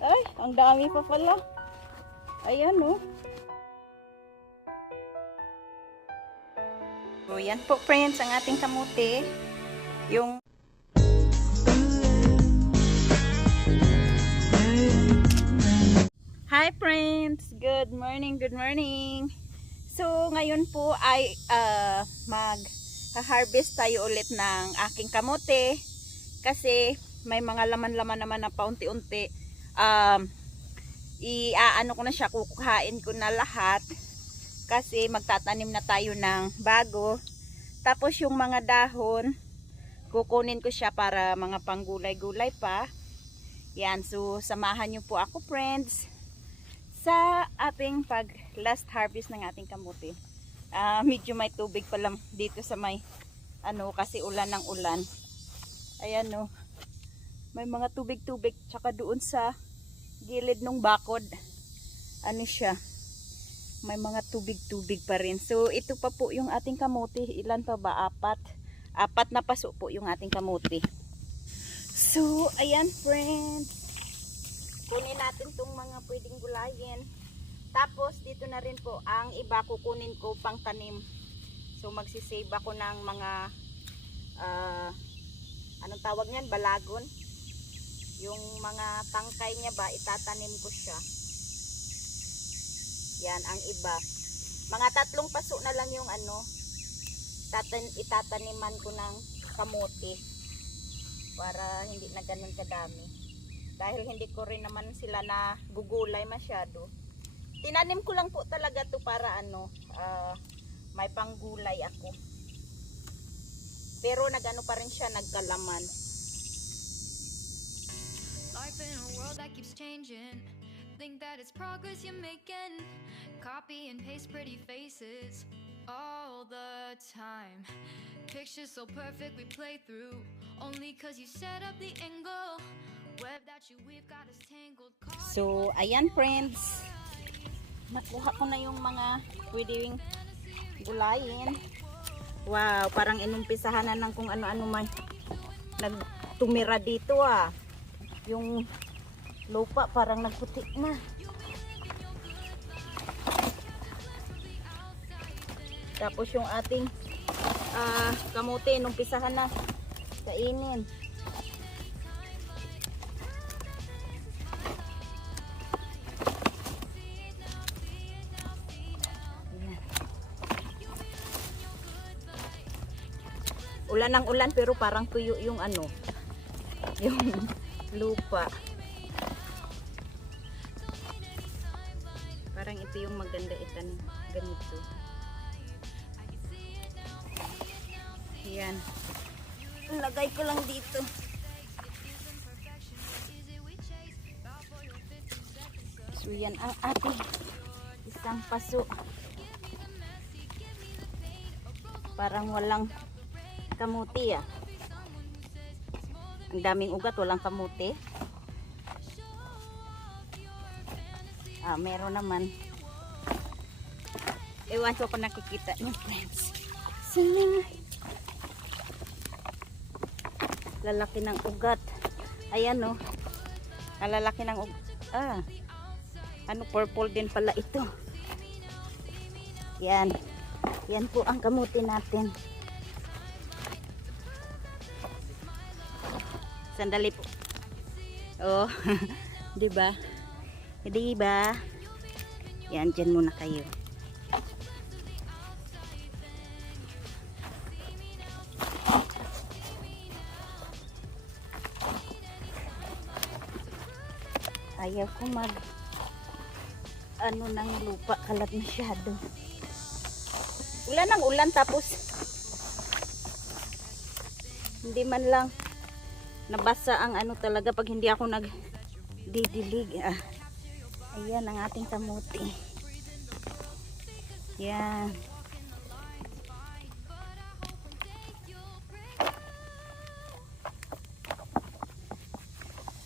Ay, ang dami pa pala. Ayan, oh. So, yan po, friends, ang ating kamuti. Yung Hi, friends! Good morning, good morning! So, ngayon po ay mag-harvest tayo ulit ng aking kamote kasi may mga laman-laman naman na paunti-unti. Iaano ko na siya, kukuhain ko na lahat kasi magtatanim na tayo ng bago. Tapos yung mga dahon, kukunin ko siya para mga panggulay-gulay pa. Yan, so samahan nyo po ako, friends, sa ating pag last harvest ng ating kamuti. Medyo may tubig pa lang dito sa may kasi ulan ng ulan. Ayan, no, may mga tubig-tubig, tsaka doon sa gilid ng bakod siya, may mga tubig-tubig pa rin. So ito pa po yung ating kamuti. Ilan pa ba? Apat na paso po yung ating kamuti. So ayan, friends, kunin natin tong mga pwedeng gulayin. Tapos dito na rin po ang iba kukunin ko pang tanim. So magsisave ako ng mga anong tawag niyan, balagon. Yung mga tangkay niya ba, itatanim ko siya. Yan ang iba. Mga 3 paso na lang yung itataniman ko ng kamote para hindi na ganun kadami. Dahil hindi ko rin naman sila na gugulay masyado. Tinanim ko lang po talaga to para may panggulay ako. Pero nagano pa rin siya, nagkalaman. Life in a world that keeps changing. Think that it's progress you're making. Copy and paste pretty faces all the time. Pictures so perfect we play through. Only cause you set up the angle. Web that you we've got us tangled. So ayan, friends, nakuha ko na yung mga pwedeng gulayin. Wow, parang inumpisahan na ng kung ano-ano may nagtumira dito yung lupa parang nagputi na. Tapos yung ating kamote inumpisahan na kainin. Ulan ng ulan pero parang tuyo yung yung lupa. Parang ito yung maganda itanim, ganito. Ayan. Lagay ko lang dito. So yan ang ating isang paso. Parang walang kamuti Ang daming ugat, walang kamuti. Meron naman. Ewan ko kung nakikita nyo, friends. So, lalaki ng ugat. Ayan, no. Lalaki ng ugat. Purple din pala ito. Yan. Yan po ang kamuti natin. Sandali po. Oh, 'di ba? 'Di ba? Yan, diyan muna kayo. Ayaw ko ng lupa, kalat masyado. Ulan ng ulan tapos hindi man lang nabasa ang talaga pag hindi ako nagdidilig. Ayan ang ating kamuti. Yan.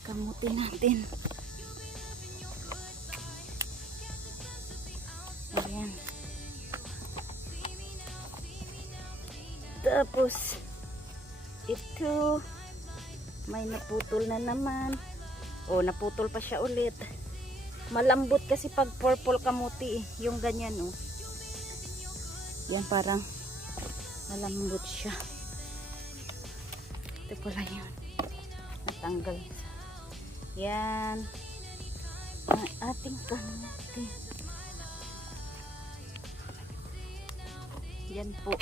Kamuti natin. Ayan. Tapos ito may naputol na naman. O, naputol pa siya ulit. Malambot kasi pag purple kamuti eh. Yung ganyan oh. Yan parang malambot siya. Ito pala yun. Natanggal. Yan. Ang ating kamuti. Yan po.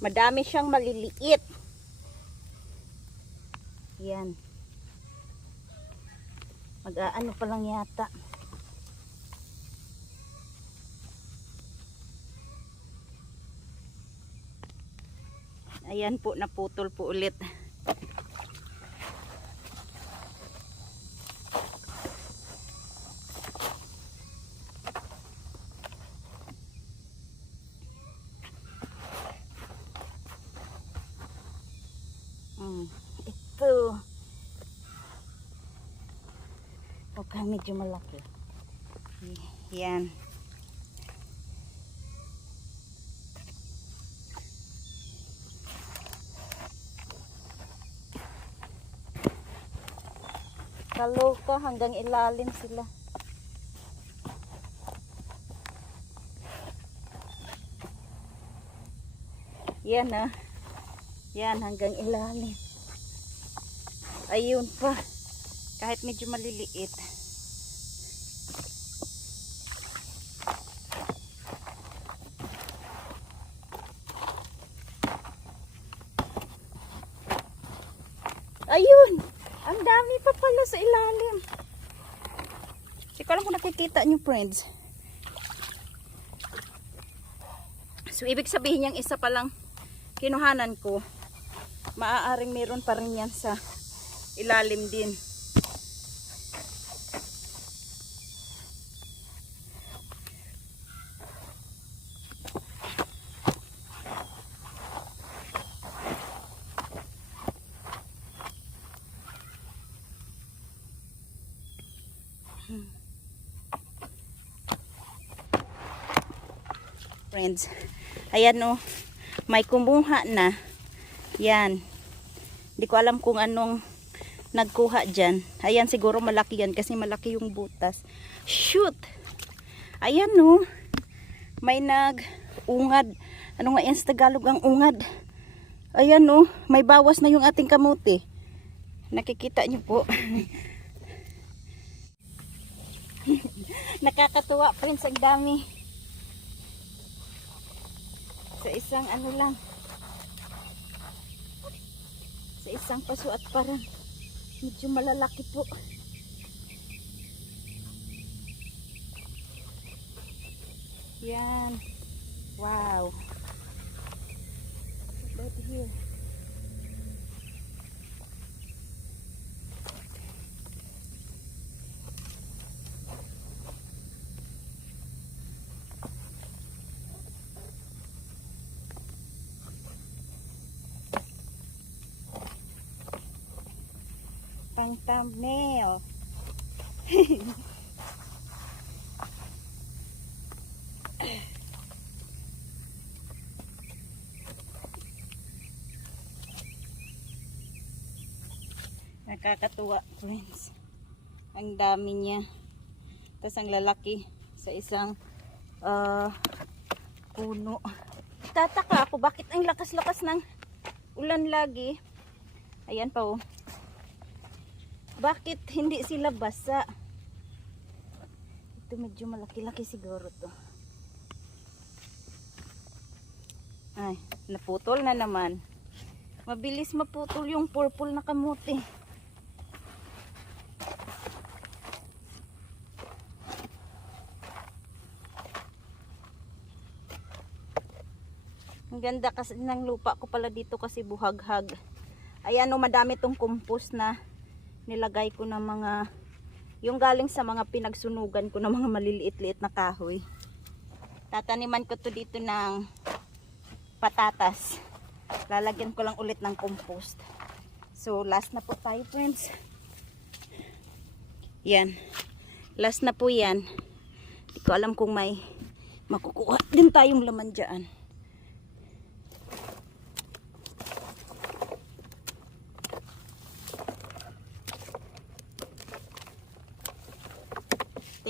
Madami siyang maliliit. Yan. Mag-aano pa lang yata. Ayan po, naputol po ulit. Ito. Okay, medyo malaki. Yan. Kaloka, hanggang ilalim sila. Yan ah. Yan, hanggang ilalim. Ayun pa. Kahit medyo maliliit. Ayun! Ang dami pa pala sa ilalim. Hindi ko alam kung nakikita nyo, friends. So, ibig sabihin yung isa palang kinuhanan ko, maaaring meron pa rin yan sa ilalim din. Friends, ayan o, may kumuha na. Yan. Hindi ko alam kung anong nagkuha dyan. Ayan, siguro malaki yan kasi malaki yung butas. Shoot! Ayan o, may nag-ungad. Ano nga yan sa Tagalog ang ungad? Ayan o, may bawas na yung ating kamuti. Nakikita nyo po. Nakakatuwa, friends, ang dami. Sa isang ano lang. Sa isang paso at parang medyo malalaki po. Yan. Wow. Right here. Pang thumbnail. Nakakatuwa, friends. Ang dami niya. Tapos ang lalaki sa isang puno. Tataka ako bakit ang lakas-lakas ng ulan lagi. Ayan pa oh. Bakit hindi sila basa? Ito medyo malaki-laki siguro to. Ay, naputol na naman. Mabilis maputol yung purple na kamuti. Ang ganda kasi ng lupa ko pala dito kasi buhaghag. Ayan o, madami tong compost na nilagay ko na mga, yung galing sa mga pinagsunugan ko na mga maliliit-liit na kahoy. Tataniman ko to dito ng patatas. Lalagyan ko lang ulit ng compost. So last na po tayo, friends. Yan. Last na po yan. Hindi ko alam kung may makukuha din tayong laman dyan.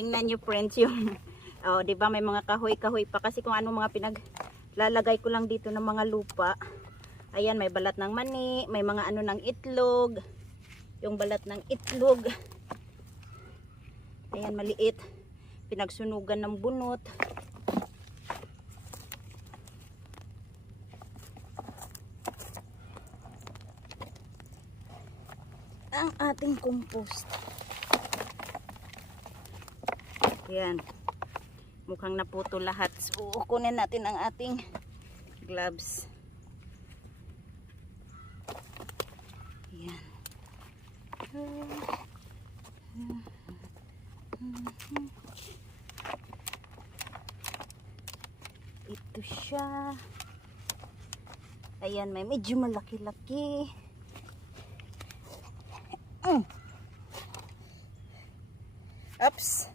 tingnan nyo friends yung, oh, di ba may mga kahoy-kahoy pa kasi kung ano mga pinaglalagay ko lang dito ng mga lupa. Ayan, may balat ng mani, may mga ano ng itlog, yung balat ng itlog. Ayan, maliit. Pinagsunugan ng bunot. Ang ating compost. Ayan. Mukhang naputo lahat. So, kunin natin ang ating gloves. Ayan. Ito siya. Ayan, may medyo malaki-laki. Oops.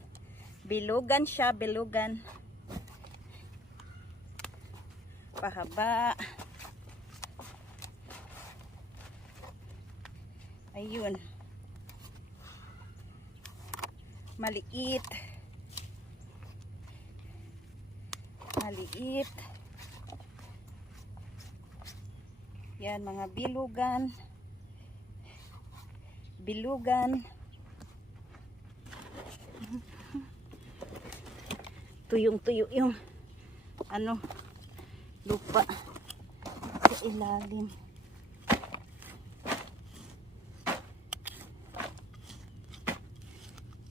Bilugan siya, bilugan. Pahaba. Ayun. Maliit. Maliit. Yan, mga bilugan. Bilugan. Tuyong-tuyo yung ano, lupa sa ilalim.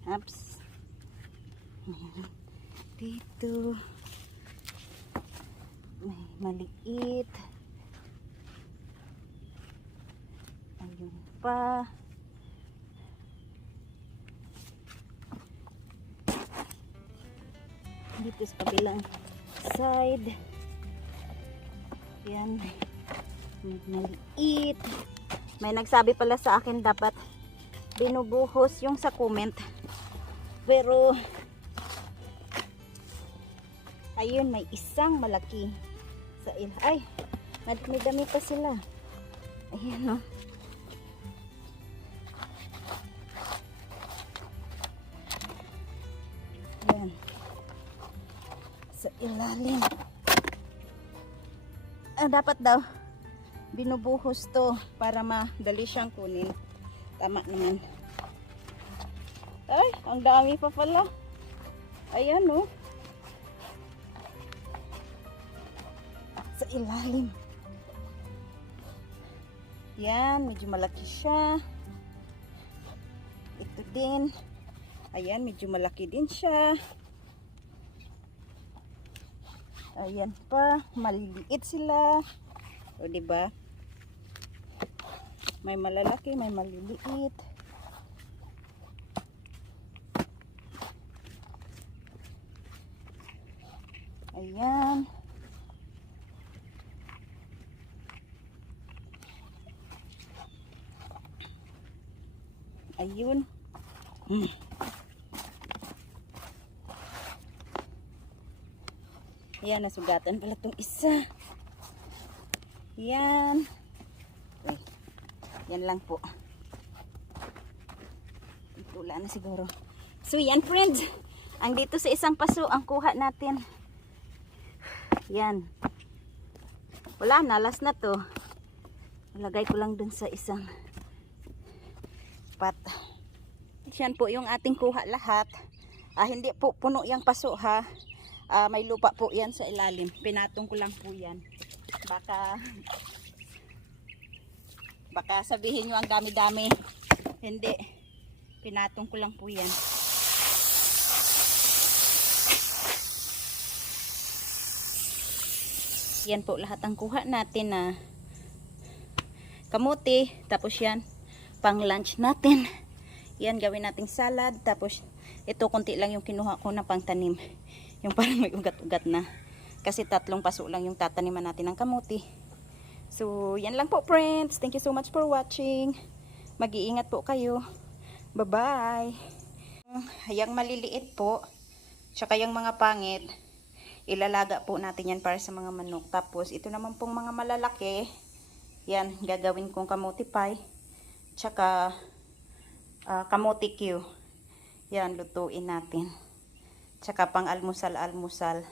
Ups. Dito may maliit. Ayun pa. Dito sa kabilang side. Yan. May maliit. May nagsabi pala sa akin dapat binubuhos yung sa comment. Pero ayun, may isang malaki sa ay, may dami pa sila. Ayan, no. Ayan. Sa ilalim. Dapat daw binubuhos to para madali siyang kunin. Tama naman. Ay, ang dami pa pala. Ayan, no. Sa ilalim. Yan, medyo malaki siya. Ito din. Ayan, medyo malaki din siya. Ayan pa, maliliit sila. O, diba? May malalaki, may maliliit. Ayan. Ayun. Ayan, nasugatan pala itong isa. Yan. Uy, yan lang po. Wala na siguro. So yan friends, ang dito sa isang paso ang kuha natin. Yan. Wala na, last na to. Lagay ko lang dun sa isang pat. Yan po yung ating kuha lahat. Hindi po puno yung paso ha. May lupa po yan sa ilalim. Pinatong ko lang po yan. Baka sabihin nyo ang dami-dami. Hindi. Pinatong ko lang po yan. Yan po lahat ang kuha natin na kamuti. Tapos yan, pang lunch natin. Yan, gawin nating salad. Tapos ito, konti lang yung kinuha ko na pang tanim. Yung parang may ugat-ugat na. Kasi 3 paso lang yung tataniman natin ng kamuti. So, yan lang po friends. Thank you so much for watching. Mag-iingat po kayo. Bye-bye. Yang maliliit po, tsaka yung mga pangit, ilalaga po natin yan para sa mga manok. Tapos, ito naman pong mga malalaki, yan, gagawin kong kamuti pie, tsaka kamuti Q. Yan, lutuin natin. Tsaka pang almusal-almusal.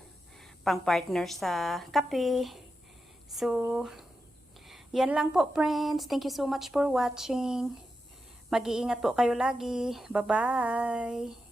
Pang partner sa kape. So, yan lang po friends. Thank you so much for watching. Mag-iingat po kayo lagi. Bye-bye!